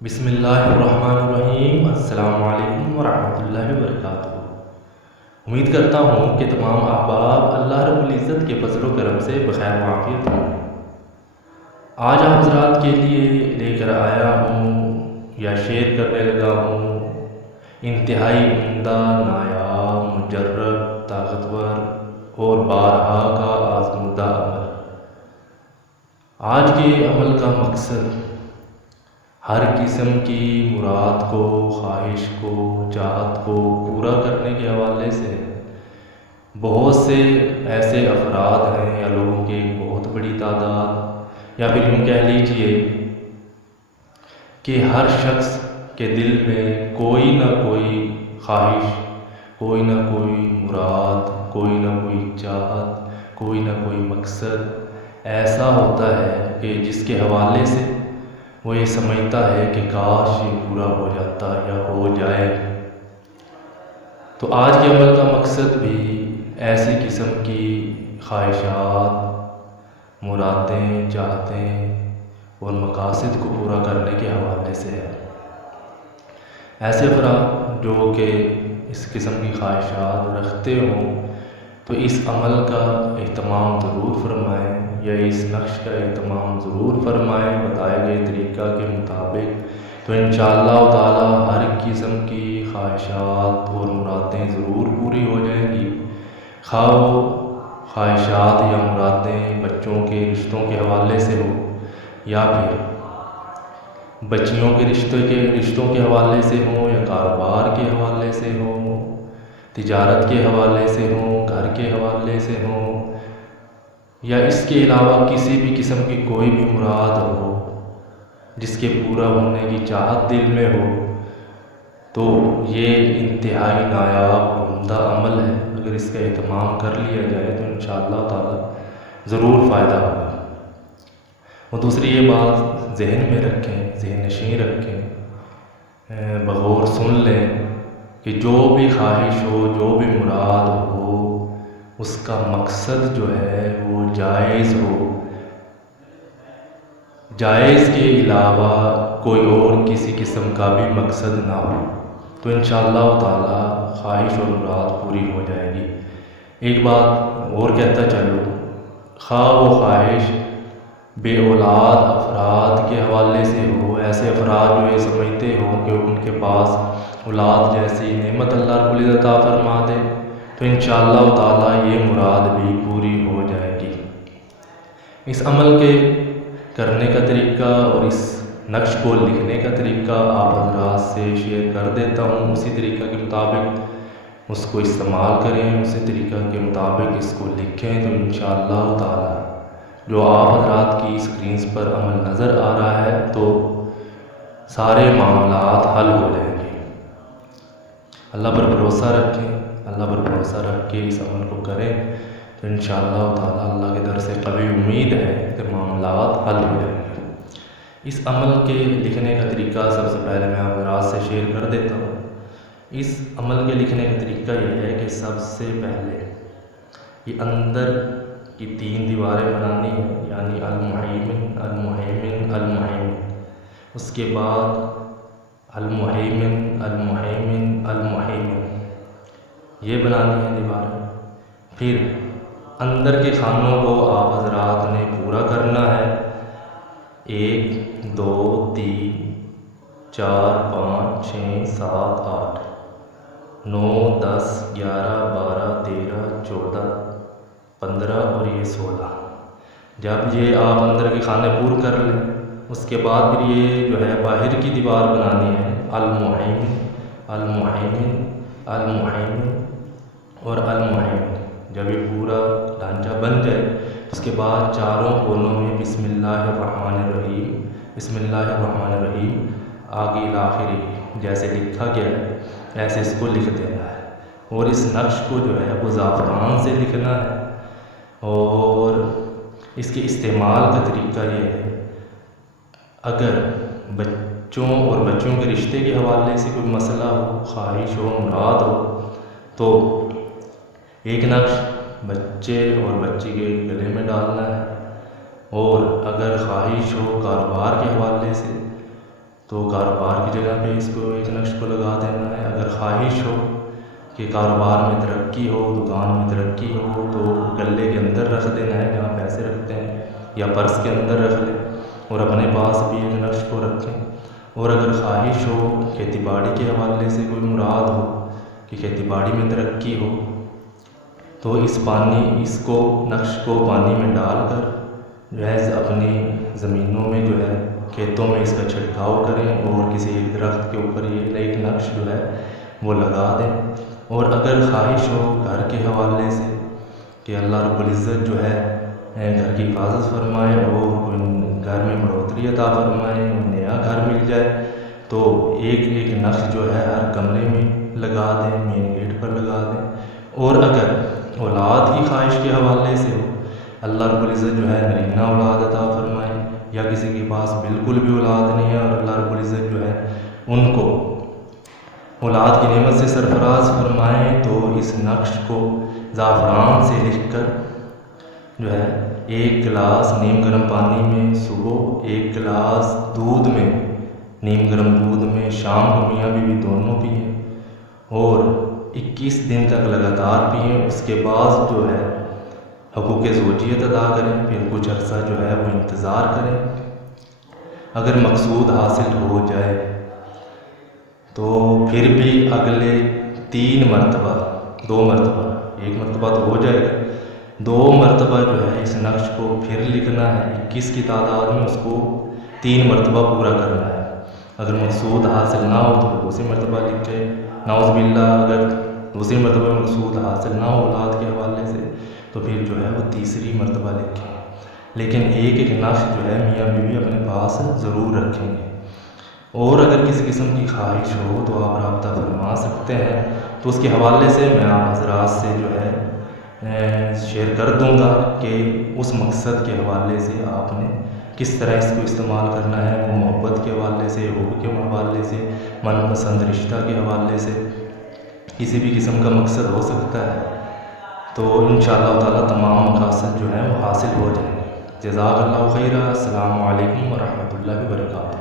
بسم اللہ الرحمن الرحیم۔ السلام علیکم ورحمۃ اللہ وبرکاتہ۔ امید کرتا ہوں کہ تمام احباب اللہ رب العزت کے فضل و کرم سے بخیر و عافیت ہوں۔ آج آپ حضرات کے لیے لے کر آیا ہوں یا شیئر کرنے لگا ہوں انتہائی عمدہ، نایاب، مجرب، طاقتور اور بارہا کا آزمودہ عمل۔ آج کے عمل کا مقصد ہر قسم کی مراد کو، خواہش کو، چاہت کو پورا کرنے کے حوالے سے بہت سے ایسے افراد ہیں یا لوگوں کی ایک بہت بڑی تعداد، یا پھر یوں کہہ لیجئے کہ ہر شخص کے دل میں کوئی نہ کوئی خواہش، کوئی نہ کوئی مراد، کوئی نہ کوئی چاہت، کوئی نہ کوئی مقصد ایسا ہوتا ہے کہ جس کے حوالے سے وہ یہ سمجھتا ہے کہ کاش یہ پورا ہو جاتا یا ہو جائے۔ تو آج کے عمل کا مقصد بھی ایسی قسم کی خواہشات، مرادیں، چاہتیں اور مقاصد کو پورا کرنے کے حوالے سے ہے۔ ایسے افراد جو کہ اس قسم کی خواہشات رکھتے ہوں تو اس عمل کا اہتمام ضرور فرمائیں، یا اس نقش کا اہتمام ضرور فرمائیں بتائے گئے طریقہ کے مطابق، تو انشاءاللہ تعالی ہر قسم کی خواہشات اور مرادیں ضرور پوری ہو جائیں گی۔ خواہ وہ خواہشات یا مرادیں بچوں کے رشتوں کے حوالے سے ہو، یا پھر بچیوں کے رشتوں کے حوالے سے ہوں، یا کاروبار کے حوالے سے ہوں، تجارت کے حوالے سے ہوں، گھر کے حوالے سے ہوں، یا اس کے علاوہ کسی بھی قسم کی کوئی بھی مراد ہو جس کے پورا ہونے کی چاہت دل میں ہو، تو یہ انتہائی نایاب اور عمدہ عمل ہے۔ اگر اس کا اہتمام کر لیا جائے تو انشاءاللہ تعالی ضرور فائدہ ہوگا۔ اور دوسری یہ بات ذہن میں رکھیں، ذہن نشین رکھیں، بغور سن لیں کہ جو بھی خواہش ہو، جو بھی مراد ہو، اس کا مقصد جو ہے وہ جائز ہو، جائز کے علاوہ کوئی اور کسی قسم کا بھی مقصد نہ ہو، تو انشاءاللہ تعالی خواہش اور مراد پوری ہو جائے گی۔ ایک بات اور کہتا چلوں، خواہ وہ خواہش بے اولاد افراد کے حوالے سے ہو، ایسے افراد جو یہ سمجھتے ہوں کہ ان کے پاس اولاد جیسی نعمت اللہ رب العزت عطا فرما دے، تو انشاءاللہ تعالی یہ مراد بھی پوری ہو جائے گی۔ اس عمل کے کرنے کا طریقہ اور اس نقش کو لکھنے کا طریقہ آپ حضرات سے شیئر کر دیتا ہوں۔ اسی طریقہ کے مطابق اس کو استعمال کریں، اسی طریقہ کے مطابق اس کو لکھیں، تو انشاءاللہ تعالی جو آپ حضرات کی اسکرینز پر عمل نظر آ رہا ہے تو سارے معاملات حل ہو جائیں گے۔ اللہ پر بھروسہ رکھیں، اللہ پر بھروسہ رکھ کے اس عمل کو کریں تو انشاءاللہ تعالی اللہ کے در سے قوی امید ہے کہ معاملات حل ہو جائیں گے۔ اس عمل کے لکھنے کا طریقہ سب سے پہلے میں آپ حضرات سے شیئر کر دیتا ہوں۔ اس عمل کے لکھنے کا طریقہ یہ ہے کہ سب سے پہلے یہ اندر کی 3 دیواریں بنانی ہیں، یعنی المہیمن، المہیمن، المہیمن، اس کے بعد المہیمن، المہیمن، المہیمن، یہ بنانی ہے دیواریں۔ پھر اندر کے خانوں کو آپ حضرات نے پورا کرنا ہے، 1 2 3 4 5 6 7 8 9 10 11 12 13 14 15 اور یہ 16۔ جب یہ آپ اندر کے خانے پور کر لیں، اس کے بعد پھر یہ جو ہے باہر کی دیوار بنانی ہے، المہیمن، المہیمن، المہیمن اور المہیمن۔ جب یہ پورا ڈھانچہ بن جائے اس کے بعد چاروں کونوں میں بسم اللہ الرحمن الرحیم، بسم اللہ الرحمن الرحیم آگے آخری جیسے لکھا گیا ہے ایسے اس کو لکھ دینا ہے، اور اس نقش کو جو ہے وہ زعفران سے لکھنا ہے۔ اور اس کے استعمال کا طریقہ یہ ہے، اگر بچوں اور بچوں کے رشتے کے حوالے سے کوئی مسئلہ ہو، خواہش ہو، مراد ہو، تو ایک نقش بچے اور بچی کے گلے میں ڈالنا ہے، اور اگر خواہش ہو کاروبار کے حوالے سے تو کاروبار کی جگہ پہ اس کو ایک نقش کو لگا دینا ہے۔ اگر خواہش ہو کہ کاروبار میں ترقی ہو، دکان میں ترقی ہو، تو گلے کے اندر رکھ دینا ہے جہاں پیسے رکھتے ہیں، یا پرس کے اندر رکھ لیں اور اپنے پاس بھی ایک نقش کو رکھیں۔ اور اگر خواہش ہو کھیتی باڑی کے حوالے سے کوئی مراد ہو کہ کھیتی باڑی میں ترقی ہو، تو اس نقش کو پانی میں ڈال کر جو ہے اپنی زمینوں میں جو ہے کھیتوں میں اس کا چھڑکاؤ کریں اور کسی ایک درخت کے اوپر یہ ایک نقش جو ہے وہ لگا دیں۔ اور اگر خواہش ہو گھر کے حوالے سے کہ اللہ رب العزت جو ہے گھر کی حفاظت فرمائے اور گھر میں بڑھوتری عطا فرمائے، نیا گھر مل جائے، تو ایک ایک نقش جو ہے ہر کمرے میں لگا دیں، مین گیٹ پر لگا دیں۔ اور اگر اولاد کی خواہش کے حوالے سے ہو، اللہ رب العزت جو ہے نرینہ اولاد عطا فرمائے، یا کسی کے پاس بالکل بھی اولاد نہیں ہے اور اللہ رب العزت جو ہے ان کو اولاد کی نعمت سے سرفراز فرمائے، تو اس نقش کو زعفران سے لکھ کر جو ہے 1 گلاس نیم گرم پانی میں صبح، 1 گلاس دودھ میں نیم گرم دودھ میں شام کو میاں بیوی دونوں پئیں اور 21 دن تک لگاتار پئیں۔ اس کے بعد جو ہے حقوق زوجیت ادا کریں، پھر کچھ عرصہ جو ہے وہ انتظار کریں۔ اگر مقصود حاصل ہو جائے تو پھر بھی اگلے 3 مرتبہ، 2 مرتبہ، 1 مرتبہ تو ہو جائے گا، 2 مرتبہ جو ہے اس نقش کو پھر لکھنا ہے، 21 کی تعداد میں اس کو 3 مرتبہ پورا کرنا ہے۔ اگر مقصود حاصل نہ ہو تو دوسری مرتبہ لکھے، نعوذ باللہ اگر دوسری مرتبہ مقصود حاصل نہ ہو اولاد کے حوالے سے تو پھر جو ہے وہ تیسری مرتبہ لکھیں۔ لیکن ایک ایک نقش جو ہے میاں بیوی اپنے پاس ضرور رکھیں گے۔ اور اگر کسی قسم کی خواہش ہو تو آپ رابطہ فرما سکتے ہیں، تو اس کے حوالے سے میں آپ حضرات سے جو ہے شیئر کر دوں گا کہ اس مقصد کے حوالے سے آپ نے کس طرح اس کو استعمال کرنا ہے۔ وہ محبت کے حوالے سے، حب کے حوالے سے، من پسند رشتہ کے حوالے سے، کسی بھی قسم کا مقصد ہو سکتا ہے، تو انشاءاللہ تعالیٰ تمام مقاصد جو ہیں وہ حاصل ہو جائیں گے۔ جزاک اللہ خیرہ۔ السلام علیکم ورحمۃ اللہ وبرکاتہ۔